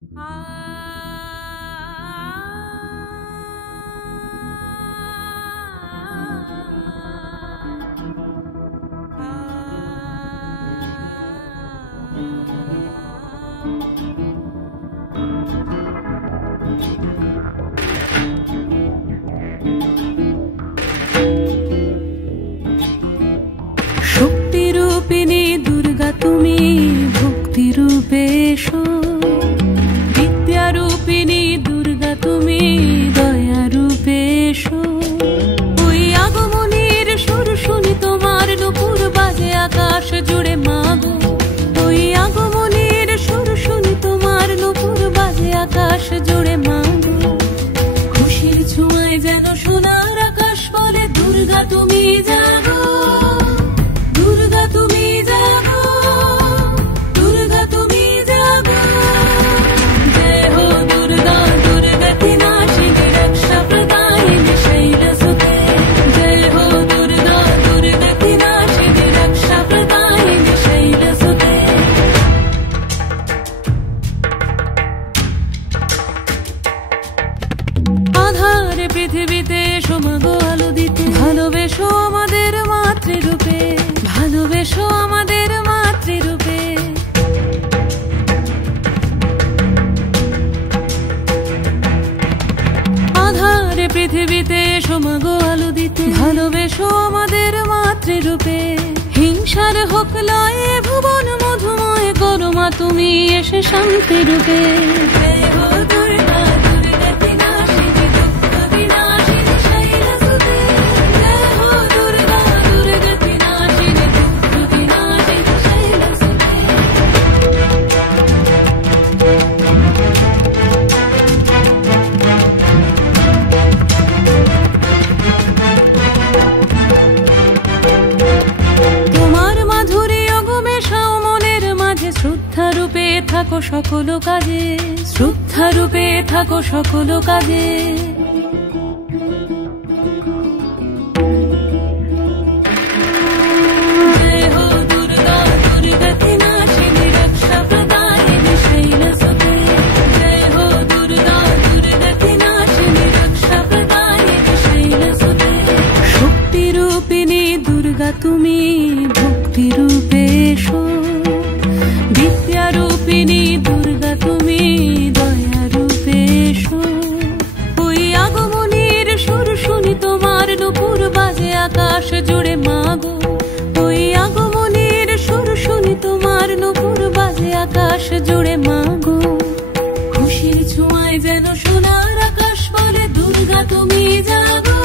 শক্তিরূপিণী দুর্গা তুমি ভক্তি রূপে এসো, বিদ্যারূপিণী দুর্গা তুমি দয়া রূপে এসো। ওই আগমনীর সুর শুনি তোমার নুপুর বাজে আকাশ জুড়ে মাগো। ওই আগমনীর সুর শুনি তোমার নুপুর বাজে আকাশ জুড়ে মাগো। খুশির ছোঁয়ায় যেন সোনার আকাশ বলে দুর্গা তুমি জাগো, দুর্গা তুমি জাগো, দুর্গা তুমি জাগো। জয় হো দুর্গা দুর্গা কি নাশিনী রক্ষা প্রদায়িনী শৈলসুতে। জয় হো দুর্গা দুর্গা কি নাশিনী রক্ষা প্রদায়িনী শৈলসুতে। আধারে পৃথিবীতে এসো মাগো আলো দিতে, ভালোবেসো আমাদের মাতৃরূপে, ভালোবেসো আমাদের মাতৃরূপে। আধারে পৃথিবীতে এসো মাগো আলো দিতে, ভালোবেসো আমাদের মাতৃরূপে। হিংসার হোক লয়ে ভুবন মধুময় করো মা তুমি এসে শান্তি রূপে। জয় হো দুর্গা দুর্গা কি নাশিনী দুঃখ বিনাশিনী শৈলসুতে। জয় হো দুর্গা দুর্গা কি নাশিনী দুঃখ বিনাশিনী শৈলসুতে। তোমার মাধুরী অগমেশাও মনের মাঝে, শ্রদ্ধা রূপে থাকো সকল কাজে, শ্রদ্ধা রূপে থাকো সকল কাজে। জয় হো দুর্গা দুর্গা কি নাশিনী রক্ষা প্রদায়িনী শৈলসুতে। জয় হো দুর্গা দুর্গা কি নাশিনী রক্ষা প্রদায়িনী শৈলসুতে। শক্তিরূপিণী দুর্গা তুমি ভক্তি রূপে এসো, বিদ্যারূপিণী দুর্গা তুমি দয়া রূপে এসো। ওই আগমনীর সুর শুনি তোমার নুপুর বাজে আকাশ জুড়ে মাগো। ওই আগমনীর সুর শুনি তোমার নুপুর বাজে আকাশ জুড়ে মাগো। খুশির ছোঁয়ায় যেন সোনার আকাশ বলে দুর্গা তুমি জাগো।